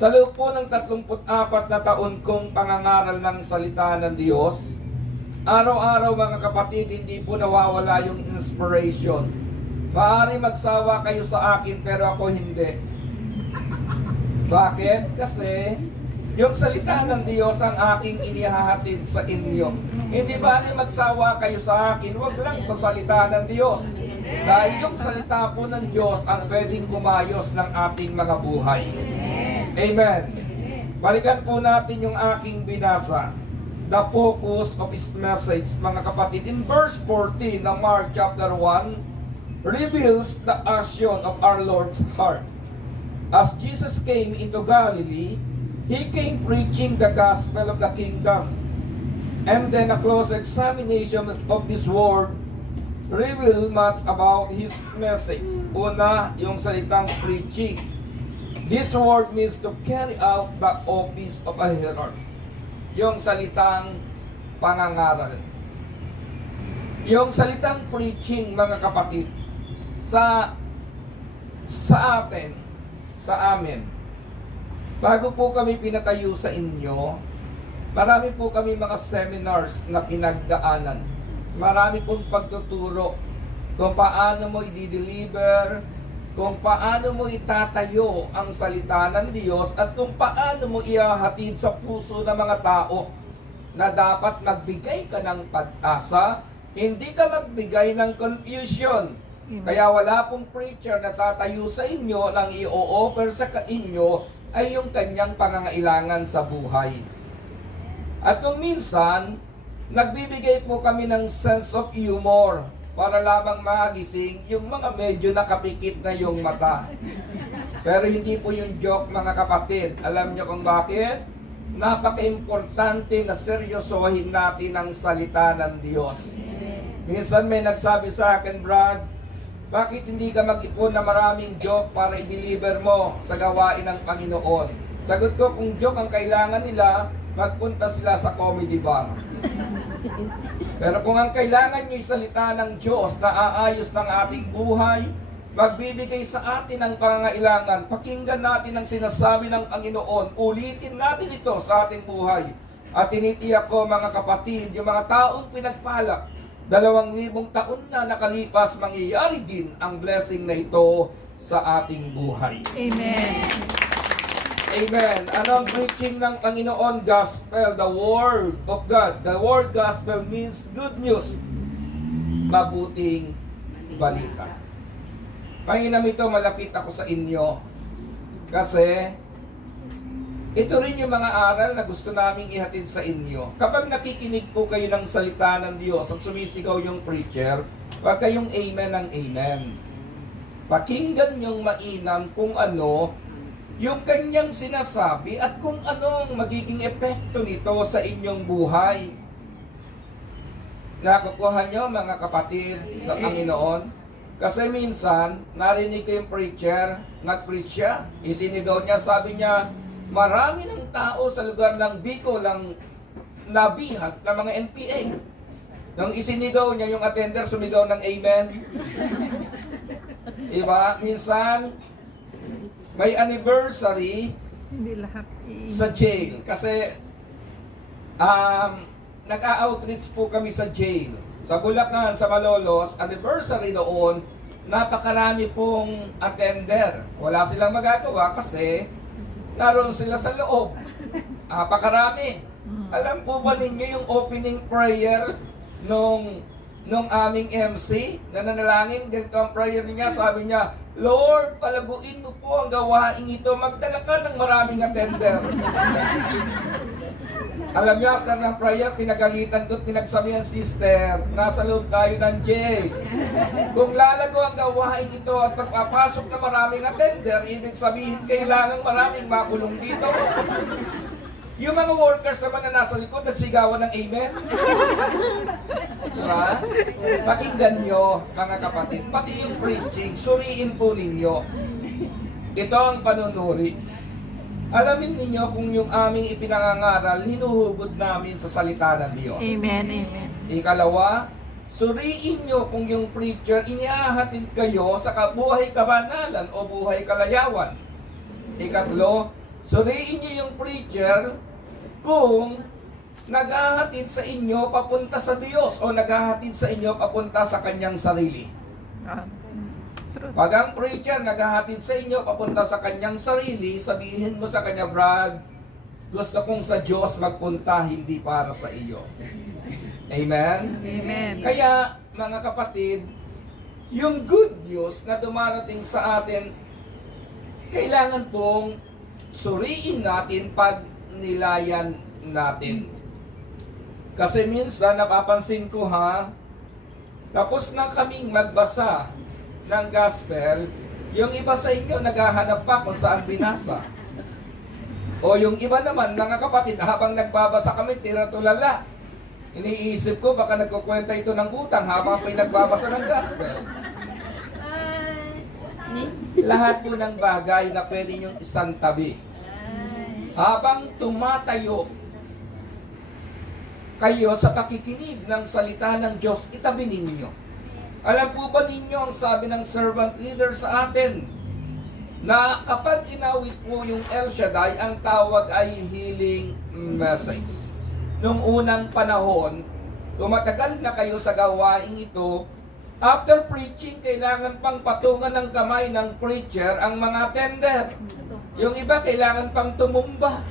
Sa loob po ng 34 na taon kong pangangaral ng salita ng Diyos, araw-araw mga kapatid, hindi po nawawala yung inspiration. Maaari magsawa kayo sa akin pero ako hindi. Bakit? Kasi yung salita ng Diyos ang aking inihahatid sa inyo. Hindi ba magsawa kayo sa akin, wag lang sa salita ng Diyos. Dahil yung salita po ng Diyos ang pwedeng umayos ng ating mga buhay. Amen. Balikan po natin yung aking binasa. The focus of His message, mga kapatid. In verse 14 ng Mark chapter 1, reveals the action of our Lord's heart. As Jesus came into Galilee, He came preaching the gospel of the kingdom. And then a close examination of this word reveal much about His message. Una, yung salitang preaching. This word means to carry out the office of a herald. Yung salitang pangangaral. Yung salitang preaching, mga kapatid, sa atin, sa amin, bago po kami pinatayo sa inyo, marami po kami mga seminars na pinagdaanan. Marami pong pagtuturo kung paano mo i-deliver, kung paano mo itatayo ang salita ng Diyos, at kung paano mo ihahatid sa puso ng mga tao na dapat magbigay ka ng pag-asa, hindi ka magbigay ng confusion. Kaya wala pong preacher na tatayo sa inyo nang i-o-offer sa inyo ay yung kanyang pangangailangan sa buhay. At kung minsan, nagbibigay po kami ng sense of humor para lamang magising yung mga medyo nakapikit na yung mata. Pero hindi po yung joke, mga kapatid. Alam niyo kung bakit? Napaka-importante na seryosohin natin ang salita ng Diyos. Minsan may nagsabi sa akin, Brad, bakit hindi ka mag-ipon na maraming joke para i-deliver mo sa gawain ng Panginoon? Sagot ko, kung joke ang kailangan nila, magpunta sila sa comedy bar. Pero kung ang kailangan nyo salita ng Diyos na aayos ng ating buhay, magbibigay sa atin ng pangangailangan, pakinggan natin ang sinasabi ng Panginoon, ulitin natin ito sa ating buhay. At tinitiyak ko, mga kapatid, yung mga taong pinagpala, 2,000 taon na nakalipas, mangyayari din ang blessing na ito sa ating buhay. Amen. Amen. Ano ang preaching ng Panginoon? Gospel, the Word of God. The word gospel means good news. Mabuting balita. Panginam ito, malapit ako sa inyo. Kasi, ito rin yung mga aral na gusto naming ihatid sa inyo. Kapag nakikinig po kayo ng salita ng Diyos at sumisigaw yung preacher, wag kayong amen ng amen. Pakinggan yung mainam kung ano yung kanyang sinasabi at kung anong magiging epekto nito sa inyong buhay. Nakukuha nyo, mga kapatid, sa Panginoon? Kasi minsan, narinig ko yung preacher, nag-preach siya, isinigaw niya, sabi niya, marami ng tao sa lugar ng Bicol ang nabihag ng mga NPA. Nung isinigaw niya, yung attender sumigaw ng amen. Diba? Minsan, may anniversary sa jail. Kasi, nag-outreach po kami sa jail. Sa Bulacan, sa Malolos, anniversary noon, napakarami pong attender. Wala silang magagawa kasi naroon sila sa loob. Napakarami. Alam po ba ninyo yung opening prayer nung aming MC na nanalangin? Ganito ang prayer niya. Sabi niya, Lord, palaguin mo po ang gawain ito. Magdala ka ng maraming attender. Alam niyo, after ng prayer, pinagalitan ko at pinagsabihan, sister, nasa loob tayo ng jail. Kung lalago ang gawain ito at pagpapasok na maraming attender, ibig sabihin, kailangan maraming makulong dito. Yung mga workers naman na nasa likod, nagsigawan ng amen. Diba? Pakinggan nyo, mga kapatid, pati yung preaching, suriin po ninyo. Ito ang panunuri. Alamin ninyo kung yung aming ipinangangaral, hinuhugot namin sa salita ng Diyos. Amen, amen. Ikalawa, suriin nyo kung yung preacher inihahatid kayo sa buhay kabanalan o buhay kalayawan. Ikatlo, Suriin niyo yung preacher kung naghahatid sa inyo papunta sa Diyos o naghahatid sa inyo papunta sa kanyang sarili. Pag ang preacher naghahatid sa inyo papunta sa kanyang sarili, sabihin mo sa kanya, Brad, gusto kong sa Diyos magpunta, hindi para sa iyo. Amen? Amen. Kaya, mga kapatid, yung good news na dumarating sa atin, kailangan pong suriin natin pag nilayan natin. Kasi minsan, napapansin ko tapos na kaming magbasa ng gospel, yung iba sa inyo naghahanap pa kung saan binasa. O yung iba naman, mga kapatid, habang nagbabasa kami, tira-tulala. Iniisip ko, baka nagkukwenta ito ng utang habang may nagbabasa ng gospel. Lahat po ng bagay na pwede niyong isang tabi. Habang tumatayo kayo sa pakikinig ng salita ng Diyos, itabi ninyo. Alam po ba ninyo ang sabi ng servant leader sa atin? Na kapag inawit mo yung El Shaddai, ang tawag ay healing message. Nung unang panahon, tumatagal na kayo sa gawain ito, after preaching, kailangan pang patungan ng kamay ng preacher ang mga attender. Yung iba, kailangan pang tumumba.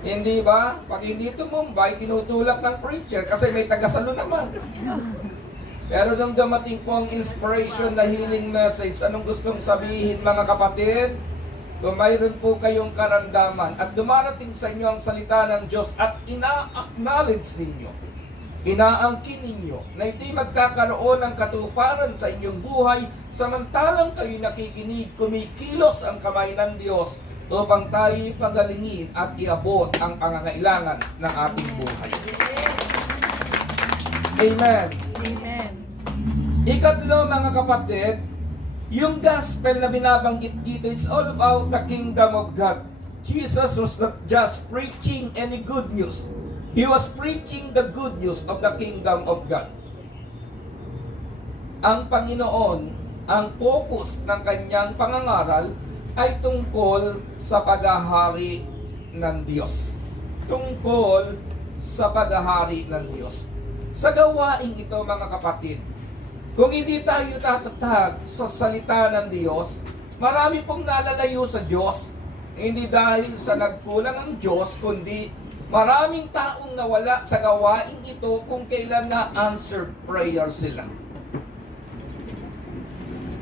Hindi ba? Pag hindi tumumba, tinutulak ng preacher kasi may tagasalo naman. Pero nung dumating po ang inspiration na healing message, anong gustong sabihin mga kapatid? Kung mayroon po kayong karamdaman at dumarating sa inyo ang salita ng Diyos at ina-acknowledge ninyo, inaangkin ninyo na ito'y magkakaroon ng katuparan sa inyong buhay, samantalang kayo nakikinig, kumikilos ang kamay ng Diyos upang tayo pagalingin at iabot ang pangangailangan ng ating buhay. Amen. Amen. Ikatlo, mga kapatid, yung gospel na binabanggit dito, it's all about the kingdom of God. Jesus was not just preaching any good news. He was preaching the good news of the kingdom of God. Ang Panginoon, ang focus ng kanyang pangangaral ay tungkol sa paghahari ng Diyos. Tungkol sa paghahari ng Diyos. Sa gawain ito, mga kapatid, kung hindi tayo tatatag sa salita ng Diyos, marami pong nalalayo sa Diyos, hindi dahil sa nagkulang ang Diyos, kundi maraming taong nawala sa gawain ito kung kailan na answered prayer sila.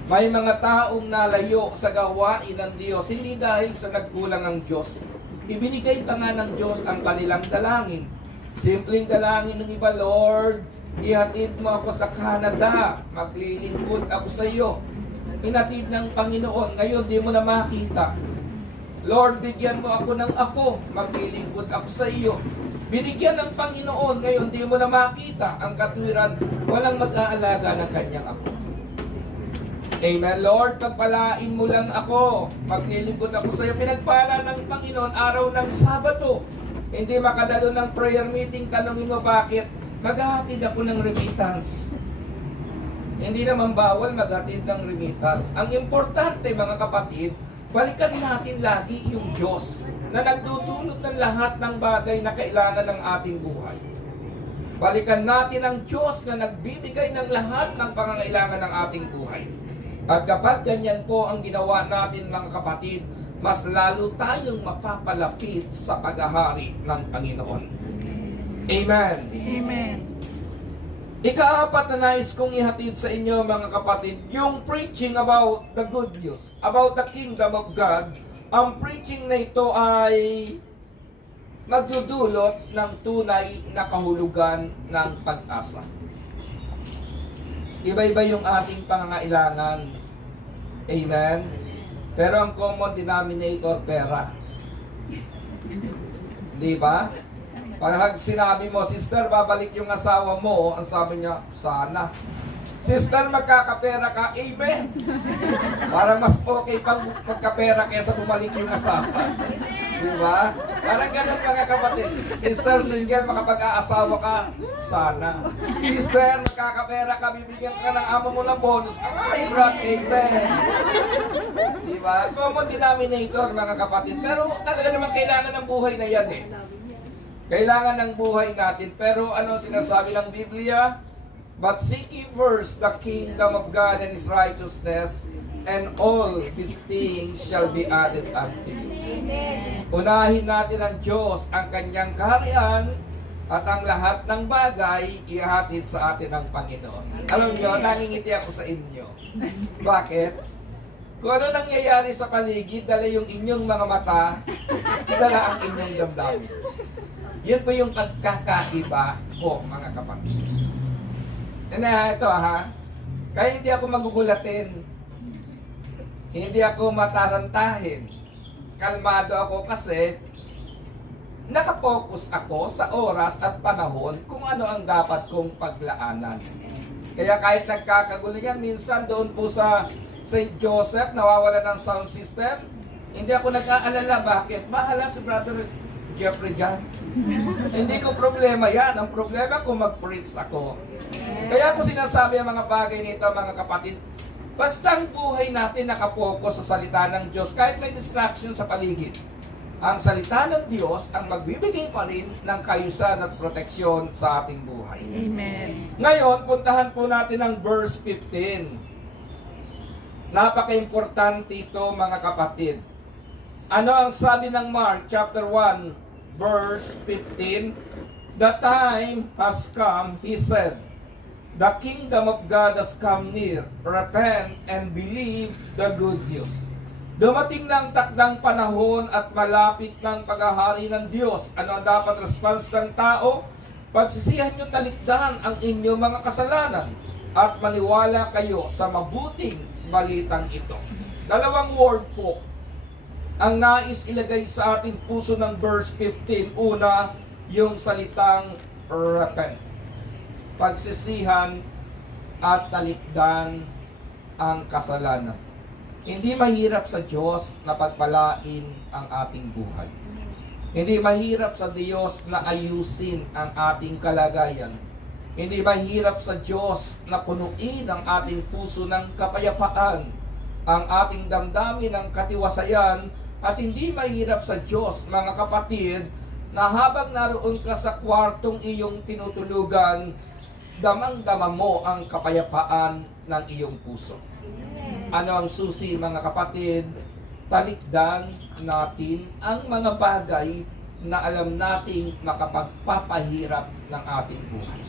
May mga taong nalayo sa gawain ng Diyos, hindi dahil sa nagkulang ang Diyos. Ibinigay pa nga ng Diyos ang kanilang dalangin. Simpleng dalangin ng iba, Lord, ihatid mo ako sa Canada, maglilingkod ako sa iyo. Hinatid ng Panginoon, ngayon di mo na makita. Lord, bigyan mo ako ng apo, maglilingkod ako sa iyo. Binigyan ng Panginoon, ngayon di mo na makita ang katwiran, walang mag-aalaga ng kanyang apo. Amen, Lord, pagpalain mo lang ako, maglilingkod ako sa iyo. Pinagpala ng Panginoon, araw ng Sabado. Hindi makadalo ng prayer meeting, tanongin mo bakit? Maghahatid ako ng remittance. Hindi naman bawal maghatid ng remittance. Ang importante, mga kapatid, balikan natin lagi yung Diyos na nagdudulot ng lahat ng bagay na kailangan ng ating buhay. Balikan natin ang Diyos na nagbibigay ng lahat ng pangangailangan ng ating buhay. At kapag ganyan po ang ginawa natin, mga kapatid, mas lalo tayong mapapalapit sa paghahari ng Panginoon. Amen. Amen. Ika-apat na nais kong ihatid sa inyo, mga kapatid, yung preaching about the good news, about the kingdom of God. Ang preaching na ito ay magdudulot ng tunay na kahulugan ng pag-asa. Iba-iba yung ating pangangailangan. Amen? Pero ang common denominator, pera. Di ba? Pag sinabi mo, sister, babalik yung asawa mo, ang sabi niya, sana. Sister, magkakapera ka, amen. Parang mas okay pang magkapera kaysa bumalik yung asawa. Di ba? Parang ganun mga kapatid. Sister, single, makapag-aasawa ka, sana. Sister, magkakapera ka, bibigyan ka ng amo mo ng bonus. Ay, brat, amen. Di ba? Common denominator mga kapatid. Pero talaga naman kailangan ng buhay na yan eh. Kailangan ng buhay natin. Pero ano sinasabi ng Biblia? But seek ye first the kingdom of God and His righteousness, and all these things shall be added unto you. Unahin natin ang Diyos, ang Kanyang kaharian, at ang lahat ng bagay ihatid sa atin ng Panginoon. Alam nyo, nangingiti ako sa inyo. Bakit? Kung ano nangyayari sa paligid, dala yung inyong mga mata, dala ang inyong damdamin. Yun po yung pagkakaiba ko, mga kapatid. Ito ha, kaya hindi ako magugulatin, hindi ako matarantahin, kalmado ako kasi nakapokus ako sa oras at panahon kung ano ang dapat kong paglaanan. Kaya kahit nagkakagulingan, minsan doon po sa St. Joseph, nawawala ng sound system, hindi ako nag-aalala. Bakit? Mahala si Brother Jeffrey dyan. Hindi ko problema yan. Ang problema kung mag-preach ako. Kaya ko sinasabi ang mga bagay nito, mga kapatid, basta ang buhay natin nakapokus sa salita ng Diyos, kahit may distraction sa paligid, ang salita ng Diyos ang magbibigay pa rin ng kayusan at proteksyon sa ating buhay. Amen. Ngayon, puntahan po natin ang verse 15. Napaka-importante ito, mga kapatid. Ano ang sabi ng Mark chapter 1, verse 15? The time has come, he said, the kingdom of God has come near. Repent and believe the good news. Dumating ng takdang panahon at malapit ng paghahari ng Diyos. Ano ang dapat response ng tao? Pagsisihan nyo talikdan ang inyong mga kasalanan at maniwala kayo sa mabuting balitang ito. Dalawang word po ang nais ilagay sa ating puso ng verse 15. Una, yung salitang repent. Pagsisihan at talikdan ang kasalanan. Hindi mahirap sa Diyos na pagpalain ang ating buhay. Hindi mahirap sa Diyos na ayusin ang ating kalagayan. Hindi mahirap sa Diyos na punuin ang ating puso ng kapayapaan, ang ating damdamin ng katiwasayan, at hindi mahirap sa Diyos, mga kapatid, na habang naroon ka sa kwartong iyong tinutulugan, damang-dama mo ang kapayapaan ng iyong puso. Ano ang susi, mga kapatid? Talikdan natin ang mga bagay na alam nating makapagpapahirap ng ating buhay.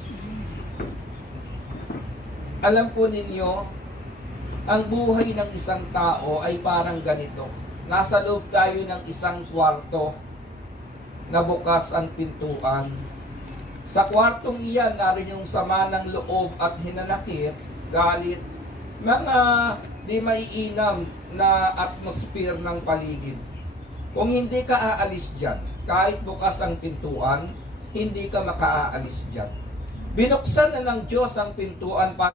Alam po ninyo, ang buhay ng isang tao ay parang ganito. Nasa loob tayo ng isang kwarto na bukas ang pintuan. Sa kwartong iyan, narin yung sama ng loob at hinanakit, galit, mga di maiinam na atmosphere ng paligid. Kung hindi ka aalis dyan, kahit bukas ang pintuan, hindi ka makaalis dyan. Binuksan na ng Diyos ang pintuan para